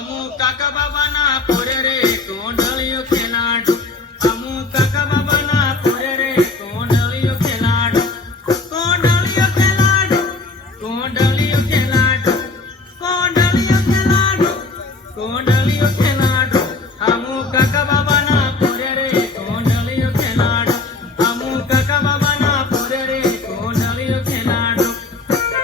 અમુ કાકા બાબાના પોરે રે કોંડળિયો ખેલાડો અમુ કાકા બાબાના પોરે રે કોંડળિયો ખેલાડો કોંડળિયો ખેલાડો કોંડળિયો ખેલાડો કોંડળિયો ખેલાડો કોંડળિયો ખેલાડો અમુ કાકા બાબાના પોરે રે કોંડળિયો ખેલાડો અમુ કાકા બાબાના પોરે રે કોંડળિયો ખેલાડો કોંડળિયો ખેલાડો